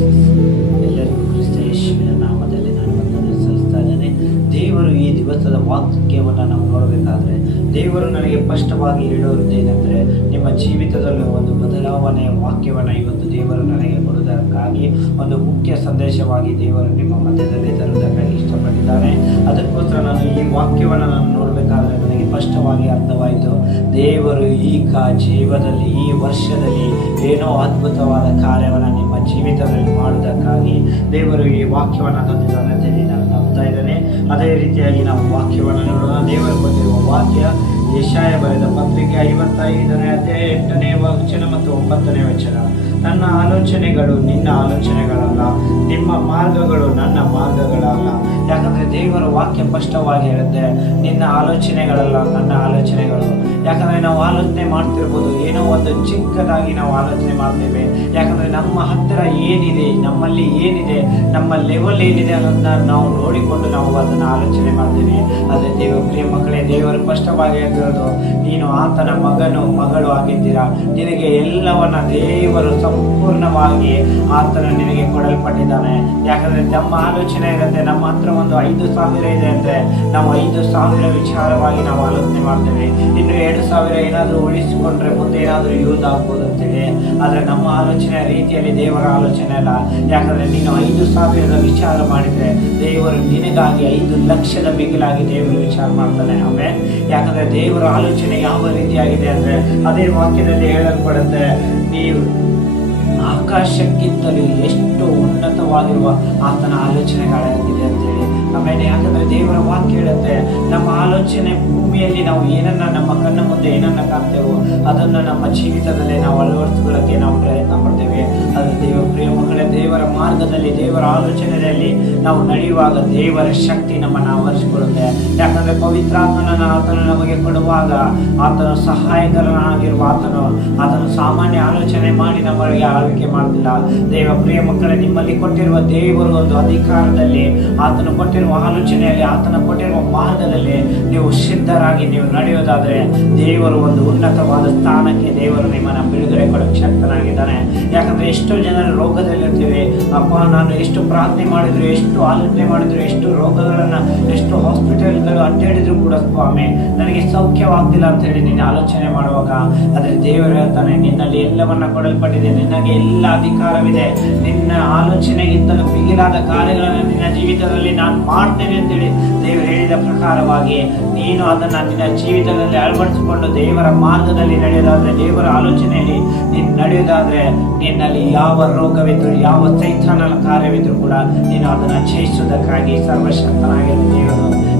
ಎಲ್ಲರಿಗೂ ಕ್ರಿಸ್ತ ಯೇಸುವಿನ ನಾಮದಲ್ಲಿ ನಾನು ವಂದನೆ ಸಲ್ಲಿಸ್ತಾ ಇದ್ದೇನೆ. ದೇವರು ಈ ದಿವಸದ ವಾಕ್ಯವನ್ನು ನಾವು ನೋಡಬೇಕಾದ್ರೆ, ದೇವರು ನನಗೆ ಸ್ಪಷ್ಟವಾಗಿ ಹೇಳುವುದೇನೆಂದರೆ ನಿಮ್ಮ ಜೀವಿತದಲ್ಲಿ ಒಂದು ಬದಲಾವಣೆಯ ವಾಕ್ಯವನ್ನು ಇವತ್ತು ದೇವರು ನನಗೆ ಕೊಡುವುದಕ್ಕಾಗಿ ಒಂದು ಮುಖ್ಯ ಸಂದೇಶವಾಗಿ ದೇವರು ನಿಮ್ಮ ಮಧ್ಯದಲ್ಲಿ ತರುವುದಕ್ಕಾಗಿ ಇಷ್ಟಪಟ್ಟಿದ್ದಾನೆ. ಅದಕ್ಕೋಸ್ಕರ ನಾನು ಈ ವಾಕ್ಯವನ್ನು ನಾನು ನೋಡಬೇಕಾದ್ರೆ ನನಗೆ ಸ್ಪಷ್ಟವಾಗಿ ದೇವರು ಈ ಕಾ ಜೀವದಲ್ಲಿ, ಈ ವರ್ಷದಲ್ಲಿ ಏನೋ ಅದ್ಭುತವಾದ ಕಾರ್ಯವನ್ನು ನಿಮ್ಮ ಜೀವಿತದಲ್ಲಿ ಮಾಡುವುದಕ್ಕಾಗಿ ದೇವರು ಈ ವಾಕ್ಯವನ್ನು ತಂದಿದ್ದಾನೆ ಅಂತೇಳಿ ನಾನು ನಂಬ್ತಾ ಇದ್ದೇನೆ. ಅದೇ ರೀತಿಯಾಗಿ ನಾವು ವಾಕ್ಯವನ್ನು ನೋಡೋಣ. ದೇವರು ಕೊಟ್ಟಿರುವ ವಾಕ್ಯ ಯಶಾಯ ಬರೆದ ಪತ್ರಿಕೆ ಐವತ್ತೈದನೇ ಅಧ್ಯಾಯ ಎಂಟನೇ ವಚನ ಮತ್ತು ಒಂಬತ್ತನೇ ವಚನ. ನನ್ನ ಆಲೋಚನೆಗಳು ನಿನ್ನ ಆಲೋಚನೆಗಳಲ್ಲ, ನಿಮ್ಮ ಮಾರ್ಗಗಳು ನನ್ನ ಮಾರ್ಗಗಳಲ್ಲ. ದೇವರ ವಾಕ್ಯ ಸ್ಪಷ್ಟವಾಗಿ ಹೇಳುತ್ತೆ, ನಿನ್ನ ಆಲೋಚನೆಗಳಲ್ಲ ನನ್ನ ಆಲೋಚನೆಗಳು. ಯಾಕಂದ್ರೆ ನಾವು ಆಲೋಚನೆ ಮಾಡ್ತಿರ್ಬೋದು, ಏನೋ ಒಂದು ಚಿಕ್ಕದಾಗಿ ನಾವು ಆಲೋಚನೆ ಮಾಡ್ತೇವೆ. ಯಾಕಂದ್ರೆ ನಮ್ಮ ಹತ್ತಿರ ಏನಿದೆ, ನಮ್ಮಲ್ಲಿ ಏನಿದೆ, ನಮ್ಮ ಲೆವೆಲ್ ಏನಿದೆ ಅನ್ನೋದನ್ನ ನಾವು ನೋಡಿಕೊಂಡು ನಾವು ಅದನ್ನು ಆಲೋಚನೆ ಮಾಡ್ತೇವೆ. ಆದರೆ ದೇವ ಪ್ರಿಯ ಮಕ್ಕಳೇ, ದೇವರು ಸ್ಪಷ್ಟವಾಗಿ ಹೇಳ್ತಿರೋದು, ನೀನು ಆತನ ಮಗನು, ಮಗಳು ಆಗಿದ್ದೀರಾ? ನಿನಗೆ ಎಲ್ಲವನ್ನ ದೇವರು ಸಂಪೂರ್ಣವಾಗಿ ಆತನ ನಿನಗೆ ಕೊಡಲ್ಪಟ್ಟಿದ್ದಾನೆ. ಯಾಕಂದ್ರೆ ನಮ್ಮ ಆಲೋಚನೆ ಇರುತ್ತೆ, ನಮ್ಮ ಹತ್ರ ಒಂದು ಐದು ಸಾವಿರ ಇದೆ ಅಂದ್ರೆ ನಾವು ಐದು ಸಾವಿರ ವಿಚಾರವಾಗಿ ನಾವು ಆಲೋಚನೆ ಮಾಡ್ತೇವೆ. ಇನ್ನು ಎರಡು ಸಾವಿರ ಏನಾದರೂ ಉಳಿಸಿಕೊಂಡ್ರೆ ಮುಂದೆ ಏನಾದರೂ ಯೂಸ್ ಆಗ್ಬೋದು ಅಂತೇಳಿ. ಆದರೆ ನಮ್ಮ ಆಲೋಚನೆ ರೀತಿಯಲ್ಲಿ ದೇವರ ಆಲೋಚನೆ ಅಲ್ಲ. ಯಾಕಂದ್ರೆ ನೀನು ಐದು ಸಾವಿರದ ವಿಚಾರ ಮಾಡಿದ್ರೆ ದೇವರು ನಿನಗಾಗಿ ಐದು ಲಕ್ಷದ ಮಿಗಿಲಾಗಿ ದೇವರು ವಿಚಾರ ಮಾಡ್ತಾನೆ. ಆಮೇಲೆ ಯಾಕಂದ್ರೆ ದೇವರ ಆಲೋಚನೆ ಯಾವ ರೀತಿಯಾಗಿದೆ ಅಂದ್ರೆ ಅದೇ ವಾಕ್ಯದಲ್ಲಿ ಹೇಳಲ್ಪಡುತ್ತೆ, ನೀವು ಆಕಾಶಕ್ಕಿಂತಲೂ ಎಷ್ಟು ಉನ್ನತವಾಗಿರುವ ಆತನ ಆಲೋಚನೆಗಳಾಗಿದೆ ಅಂತೇಳಿ ಆಮೇಲೆ ಯಾಕಂದ್ರೆ ದೇವರ ವಾಕ್ಯ ಹೇಳುತ್ತೆ, ನಮ್ಮ ಆಲೋಚನೆ ಭೂಮಿಯಲ್ಲಿ ನಾವು ಏನನ್ನ ನಮ್ಮ ಕಣ್ಣ ಮುಂದೆ ಏನನ್ನ ಕಾಣ್ತೇವೋ ಅದನ್ನ ನಮ್ಮ ಜೀವಿತದಲ್ಲಿ ನಾವು ಅಳವಡಿಸಿಕೊಳ್ಳಕ್ಕೆ ನಾವು ಪ್ರಯತ್ನ ಪಡ್ತೇವೆ. ಅದು ದೇವ ಪ್ರಿಯ ಮಕ್ಕಳೇ, ದೇವರ ಮಾರ್ಗದಲ್ಲಿ, ದೇವರ ಆಲೋಚನೆಯಲ್ಲಿ ನಾವು ನಡೆಯುವಾಗ ದೇವರ ಶಕ್ತಿ ನಮ್ಮನ್ನು ಆವರಿಸಿಕೊಳ್ಳುತ್ತೆ. ಯಾಕಂದ್ರೆ ಪವಿತ್ರಾತ್ಮನ ಆತನು ನಮಗೆ ಕೊಡುವಾಗ ಆತನ ಸಹಾಯಕರನಾಗಿರುವ ಆತನು ಆತನು ಸಾಮಾನ್ಯ ಆಲೋಚನೆ ಮಾಡಿ ನಮಗೆ ಆಳ್ವಿಕೆ ಮಾಡಲಿಲ್ಲ ದೇವ ಪ್ರಿಯ ಮಕ್ಕಳೇ, ನಿಮ್ಮಲ್ಲಿ ಕೊಟ್ಟಿರುವ ದೇವರು ಒಂದು ಅಧಿಕಾರದಲ್ಲಿ, ಆತನು ಕೊಟ್ಟಿರುವ ಆಲೋಚನೆಯಲ್ಲಿ, ಆತನ ಕೊಟ್ಟಿರುವ ಮಾರ್ಗದಲ್ಲಿ ನೀವು ಸಿದ್ಧರಾಗಿ ನೀವು ನಡೆಯೋದಾದ್ರೆ ದೇವರು ಒಂದು ಉನ್ನತವಾದ ಸ್ಥಾನಕ್ಕೆ ದೇವರು ನಿಮ್ಮನ್ನ ಬಿಡುಗಡೆ ಕೊಡಕ್ಕೆ ಶಕ್ತನಾಗಿದ್ದಾನೆ. ಯಾಕಂದ್ರೆ ಎಷ್ಟೋ ಜನರು ರೋಗದಲ್ಲಿರ್ತೀವಿ. ಅಪ್ಪ, ನಾನು ಎಷ್ಟು ಪ್ರಾರ್ಥನೆ ಮಾಡಿದ್ರು, ಎಷ್ಟು ಆಲೋಚನೆ ಮಾಡಿದ್ರು, ಎಷ್ಟು ರೋಗಗಳನ್ನ, ಎಷ್ಟು ಹಾಸ್ಪಿಟಲ್ಗಳು ಅಡ್ಡಾಡಿದ್ರು ಕೂಡ ಸ್ವಾಮಿ, ನನಗೆ ಸೌಖ್ಯವಾಗ್ತಿಲ್ಲ ಅಂತ ಹೇಳಿ ನೀನು ಆಲೋಚನೆ ಮಾಡುವಾಗ, ಆದ್ರೆ ದೇವರು ಹೇಳ್ತಾನೆ, ನಿನ್ನಲ್ಲಿ ಎಲ್ಲವನ್ನ ಕೊಡಲ್ಪಟ್ಟಿದೆ ನಿನಗೆ ಎಲ್ಲ ಅಧಿಕಾರವಿದೆ. ನಿನ್ನ ಆಲೋಚನೆಗಿಂತಲೂ ಮಿಗಿಲಾದ ಕಾರ್ಯಗಳನ್ನು ನಿನ್ನ ಜೀವಿತದಲ್ಲಿ ನಾನು ಮಾಡ್ತೇನೆ ಅಂತೇಳಿ ದೇವರು ಹೇಳಿದ ಪ್ರಕಾರವಾಗಿ ನೀನು ಅದನ್ನು ನಿನ್ನ ಜೀವಿತದಲ್ಲಿ ಅಳವಡಿಸಿಕೊಂಡು ದೇವರ ಮಾರ್ಗದಲ್ಲಿ ನಡೆಯೋದಾದ್ರೆ ದೇವರ ಆಲೋಚನೆಯಲ್ಲಿ ನೀನು ನಡೆಯೋದಾದ್ರೆ ನಿನ್ನಲ್ಲಿ ಯಾವ ರೋಗವಿದ್ರು ಯಾವ ಚೈತ್ರನ ಕಾರ್ಯವಿದ್ರು ಕೂಡ ನೀನು ಅದನ್ನು ಜಯಿಸುವುದಕ್ಕಾಗಿ ಸರ್ವಶಕ್ತನಾಗಿರುವ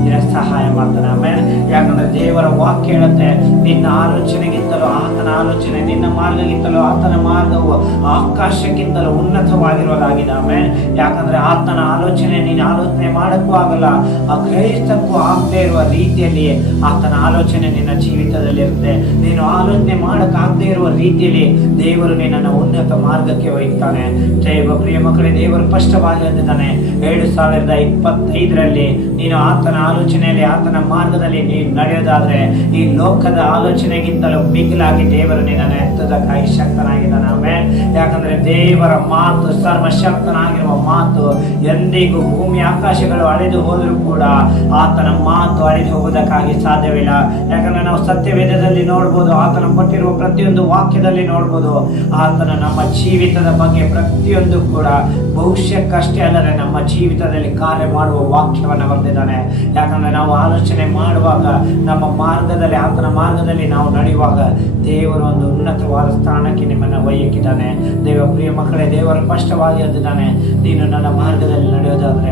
ದೇವರು ಸಹಾಯ ಮಾಡ್ತಾನೆ ಆಮೇಲೆ ಯಾಕಂದ್ರೆ ದೇವರ ವಾಕ್ಯ ಹೇಳುತ್ತೆ, ನಿನ್ನ ಆಲೋಚನೆಗಿಂತಲೂ ಆತನ ಆಲೋಚನೆ, ನಿನ್ನ ಮಾರ್ಗಕ್ಕಿಂತಲೂ ಆತನ ಮಾರ್ಗವು ಆಕಾಶಕ್ಕಿಂತಲೂ ಉನ್ನತವಾಗಿರೋದಾಗಿದೆ ಆಮೇಲೆ ಯಾಕಂದ್ರೆ ಆತನ ಆಲೋಚನೆ, ನೀನು ಆಲೋಚನೆ ಮಾಡಕ್ಕೂ ಆಗಲ್ಲ, ಆ ಗ್ರಹಿಸಕ್ಕೂ ಆಗದೆ ಇರುವ ರೀತಿಯಲ್ಲಿ ಆತನ ಆಲೋಚನೆ ನಿನ್ನ ಜೀವಿತದಲ್ಲಿ ಇರುತ್ತೆ ನೀನು ಆಲೋಚನೆ ಮಾಡಕ್ಕಾಗದೇ ಇರುವ ರೀತಿಯಲ್ಲಿ ದೇವರು ನಿನ್ನನ್ನು ಉನ್ನತ ಮಾರ್ಗಕ್ಕೆ ಒಯ್ತಾನೆ ಜೈವ ಪ್ರಿಯ ಮಕ್ಕಳೇ, ದೇವರು ಸ್ಪಷ್ಟವಾಗಿ ಹೇಳಿದ್ದಾನೆ ಎರಡು ಸಾವಿರದ ಇಪ್ಪತ್ತೈದರಲ್ಲಿ ನೀನು ಆತನ ಆಲೋಚನೆಯಲ್ಲಿ ಆತನ ಮಾರ್ಗದಲ್ಲಿ ನೀನು ನಡೆಯೋದಾದ್ರೆ, ಈ ಲೋಕದ ಆಲೋಚನೆಗಿಂತಲೂ ಮಿಗಿಲಾಗಿ ದೇವರು ನಿನ್ನನ್ನು ಎತ್ತದಕ್ಕಾಗಿ ಶಕ್ತನಾಗಿದ್ದಾನೆ. ಆಮೇಲೆ ಯಾಕಂದ್ರೆ ದೇವರ ಮಾತು, ಸರ್ವಶಕ್ತನಾಗಿರುವ ಮಾತು ಎಂದಿಗೂ ಭೂಮಿ ಆಕಾಶಗಳು ಅಳೆದು ಹೋದರೂ ಕೂಡ ಆತನ ಮಾತು ಅಳೆದು ಹೋಗೋದಕ್ಕಾಗಿ ಸಾಧ್ಯವಿಲ್ಲ. ಯಾಕಂದ್ರೆ ನಾವು ಸತ್ಯವೇದದಲ್ಲಿ ನೋಡ್ಬೋದು, ಆತನ ಕೊಟ್ಟಿರುವ ಪ್ರತಿಯೊಂದು ವಾಕ್ಯದಲ್ಲಿ ನೋಡ್ಬೋದು, ಆತನ ನಮ್ಮ ಜೀವಿತದ ಬಗ್ಗೆ ಪ್ರತಿಯೊಂದು ಕೂಡ ಭವಿಷ್ಯಕ್ಕಷ್ಟೇ ಅಲ್ಲದೆ ನಮ್ಮ ಜೀವಿತದಲ್ಲಿ ಕಾರ್ಯ ಮಾಡುವ ವಾಕ್ಯವನ್ನು ಬರೆದಿದ್ದಾನೆ. ನಾವು ಆಲೋಚನೆ ಮಾಡುವಾಗ, ನಮ್ಮ ಮಾರ್ಗದಲ್ಲಿ, ಆತನ ಮಾರ್ಗದಲ್ಲಿ ನಾವು ನಡೆಯುವಾಗ ದೇವರು ಒಂದು ಉನ್ನತವಾದ ಸ್ಥಾನಕ್ಕೆ ನಿಮ್ಮನ್ನು ಒಯ್ಯಕ್ಕಿದ್ದಾನೆ ದೇವ, ಪ್ರಿಯ ಮಕ್ಕಳೇ, ದೇವರು ಸ್ಪಷ್ಟವಾಗಿ ಅಂದಿದ್ದಾನೆ, ನೀನು ನನ್ನ ಮಾರ್ಗದಲ್ಲಿ ನಡೆಯೋದಾದ್ರೆ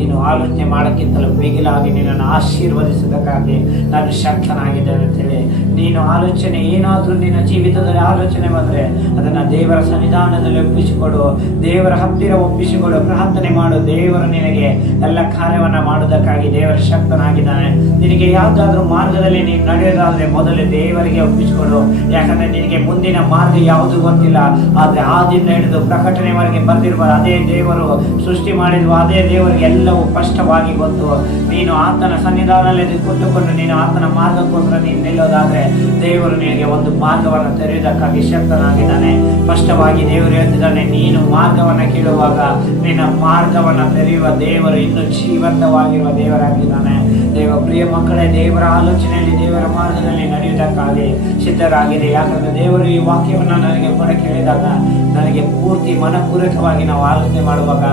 ನೀನು ಆಲೋಚನೆ ಮಾಡೋಕ್ಕಿಂತಲೂ ಮಿಗಿಲಾಗಿ ನಿನ್ನನ್ನು ಆಶೀರ್ವದಿಸೋದಕ್ಕಾಗಿ ನಾನು ಶಕ್ತನಾಗಿದ್ದೇನೆ ಅಂತೇಳಿ ನೀನು ಆಲೋಚನೆ ಏನಾದರೂ ನಿನ್ನ ಜೀವಿತದಲ್ಲಿ ಆಲೋಚನೆ ಬಂದರೆ ಅದನ್ನು ದೇವರ ಸನ್ನಿಧಾನದಲ್ಲಿ ಒಪ್ಪಿಸಿಕೊಡು. ದೇವರ ಹತ್ತಿರ ಒಪ್ಪಿಸಿಕೊಡು. ಪ್ರಾರ್ಥನೆ ಮಾಡು. ದೇವರು ನಿನಗೆ ಎಲ್ಲ ಕಾರ್ಯವನ್ನು ಮಾಡೋದಕ್ಕಾಗಿ ದೇವರ ಶಕ್ತನಾಗಿದ್ದಾನೆ. ನಿನಗೆ ಯಾವುದಾದ್ರೂ ಮಾರ್ಗದಲ್ಲಿ ನೀನು ನಡೆಯೋದಾದರೆ ಮೊದಲು ದೇವರಿಗೆ ಒಪ್ಪಿಸಿಕೊಡು. ಯಾಕಂದ್ರೆ ನಿನಗೆ ಮುಂದಿನ ಮಾರ್ಗ ಯಾವುದು ಗೊತ್ತಿಲ್ಲ. ಆದ್ರೆ ಆದಿಂದ ಹಿಡಿದು ಪ್ರಕಟಣೆವರೆಗೆ ಬರೆದಿರುವ ಅದೇ ದೇವರು ಸೃಷ್ಟಿ ಮಾಡಿರುವ ಅದೇ ದೇವರಿಗೆ ಎಲ್ಲವೂ ಸ್ಪಷ್ಟವಾಗಿ ಗೊತ್ತು ನೀನು ಆತನ ಸನ್ನಿಧಾನದಲ್ಲಿ ಕೊಟ್ಟುಕೊಂಡು ನೀನು ಆತನ ಮಾರ್ಗಕ್ಕೋಸ್ಕರ ನೀನು ನಿಲ್ಲೋದಾದ್ರೆ ದೇವರು ನಿನಗೆ ಒಂದು ಮಾರ್ಗವನ್ನು ತೆರೆಯುವುದಕ್ಕಾಗಿ ಶಕ್ತನಾಗಿದ್ದಾನೆ. ಸ್ಪಷ್ಟವಾಗಿ ದೇವರು ಹೇಳ್ತಿದ್ದಾನೆ, ನೀನು ಮಾರ್ಗವನ್ನು ಕೇಳುವಾಗ ನಿನ್ನ ಮಾರ್ಗವನ್ನು ತೆರೆಯುವ ದೇವರು ಇನ್ನು ಜೀವಂತವಾಗಿರುವ ದೇವರಾಗಿದ್ದಾನೆ. ದೇವ ಪ್ರಿಯ ಮಕ್ಕಳೇ, ದೇವರ ಆಲೋಚನೆಯಲ್ಲಿ, ದೇವರ ಮಾರ್ಗದಲ್ಲಿ ನಡೆಯುವುದಕ್ಕಾಗಿ ಸಿದ್ಧರಾಗಿದೆ. ಯಾಕಂದ್ರೆ ದೇವರು ಈ ವಾಕ್ಯವನ್ನು ನನಗೆ ಕೂಡ ಕೇಳಿದಾಗ ನನಗೆ ಪೂರ್ತಿ ಮನಪೂರಕವಾಗಿ ನಾವು ಆಲೋಚನೆ ಮಾಡುವಾಗ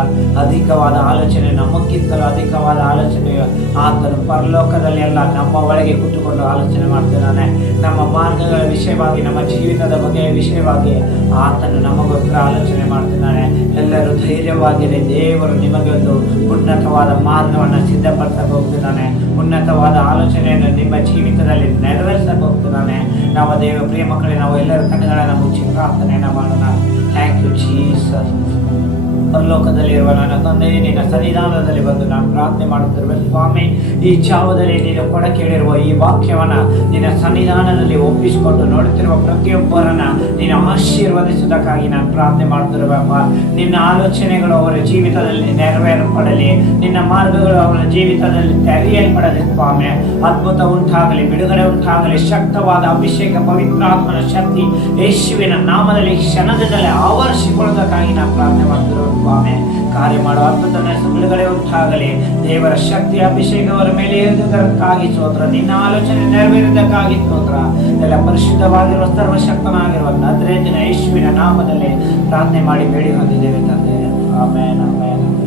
ಅಧಿಕವಾದ ಆಲೋಚನೆ ನಮಗಿಂತಲೂ ಅಧಿಕವಾದ ಆಲೋಚನೆಯು ಆತನು ಪರಲೋಕದಲ್ಲಿ ಎಲ್ಲ ನಮ್ಮ ಒಳಗೆ ಕುಟ್ಟುಕೊಂಡು ಆಲೋಚನೆ ಮಾಡ್ತಿದ್ದಾನೆ. ನಮ್ಮ ಮಾರ್ಗಗಳ ವಿಷಯವಾಗಿ, ನಮ್ಮ ಜೀವಿತದ ಬಗ್ಗೆ ವಿಷಯವಾಗಿ ಆತನು ನಮಗೋಸ್ಕರ ಆಲೋಚನೆ ಮಾಡ್ತಿದ್ದಾನೆ. ಎಲ್ಲರೂ ಧೈರ್ಯವಾಗಿರಿ, ದೇವರು ನಿಮಗೆ ಒಂದು ಉನ್ನತವಾದ ಮಾರ್ಗವನ್ನು ಸಿದ್ಧಪಡಿಸಕ್ಕೆ ಹೋಗ್ತಿದ್ದಾನೆ. ಉನ್ನತವಾದ ಆಲೋಚನೆಯನ್ನು ನಿಮ್ಮ ಜೀವಿತದಲ್ಲಿ ನೆರವೇರಿಸಕ್ಕೆ ಹೋಗ್ತಿದ್ದಾನೆ. ನಾವು ದೇವ, ಪ್ರಿಯ ನಾವು ಎಲ್ಲರ ಕಣ್ಣುಗಳನ್ನು ಮುಚ್ಚಿ ಪ್ರಾರ್ಥನೆಯನ್ನು ಮಾಡೋಣ. ಥ್ಯಾಂಕ್ ಯು ಪರಲೋಕದಲ್ಲಿರುವ ನನ್ನ ತಂದೆ, ನಿನ್ನ ಸನ್ನಿಧಾನದಲ್ಲಿ ಬಂದು ನಾನು ಪ್ರಾರ್ಥನೆ ಮಾಡುತ್ತಿರುವ. ಸ್ವಾಮಿ, ಈ ಜಾವದಲ್ಲಿ ನೀನು ಕೊಡ ಕೇಳಿರುವ ಈ ವಾಕ್ಯವನ್ನ ನಿನ್ನ ಸನ್ನಿಧಾನದಲ್ಲಿ ಒಪ್ಪಿಸಿಕೊಂಡು ನೋಡುತ್ತಿರುವ ಪ್ರತಿಯೊಬ್ಬರನ್ನ ನೀನು ಆಶೀರ್ವದಿಸುವುದಕ್ಕಾಗಿ ನಾನು ಪ್ರಾರ್ಥನೆ ಮಾಡುತ್ತಿರುವಪ್ಪ ನಿನ್ನ ಆಲೋಚನೆಗಳು ಅವರ ಜೀವಿತದಲ್ಲಿ ನೆರವೇರ್ಪಡಲಿ. ನಿನ್ನ ಮಾರ್ಗಗಳು ಅವರ ಜೀವಿತದಲ್ಲಿ ತೆರೆಯಲ್ಪಡಲಿ ಸ್ವಾಮಿ. ಅದ್ಭುತ ಉಂಟಾಗಲಿ, ಬಿಡುಗಡೆ ಉಂಟಾಗಲಿ, ಶಕ್ತವಾದ ಅಭಿಷೇಕ ಪವಿತ್ರಾತ್ಮನ ಶಕ್ತಿ ಯೇಸುವಿನ ನಾಮದಲ್ಲಿ ಕ್ಷಣದಿಂದಲೇ ಆವರಿಸಿಕೊಳ್ಳುವುದಕ್ಕಾಗಿ ನಾನು ಪ್ರಾರ್ಥನೆ ಮಾಡ್ತಿರುವ ಸ್ವಾಮಿ, ಕಾರ್ಯ ಮಾಡುವ ಅದ್ಭುತನ ಸುಳ್ಳುಗಳೇ ಉಂಟಾಗಲಿ. ದೇವರ ಶಕ್ತಿ ಅಭಿಷೇಕ ಅವರ ಮೇಲೆ ಇರುವುದಕ್ಕಾಗಿ ಸ್ತೋತ್ರ, ನಿನ್ನ ಆಲೋಚನೆ ನೆರವೇರುವುದಕ್ಕಾಗಿ ಸ್ತೋತ್ರ. ಎಲ್ಲ ಪರಿಶುದ್ಧವಾಗಿರುವ ಸರ್ವಶಕ್ತನಾಗಿರುವ ದಿನ ಯೇಸುವಿನ ನಾಮದಲ್ಲಿ ಪ್ರಾರ್ಥನೆ ಮಾಡಿ ಬೇಡಿ ಹೊಂದಿದ್ದೇವೆ ತಂದೆ. ಆಮೇಲೆ ಆಮೇನ್.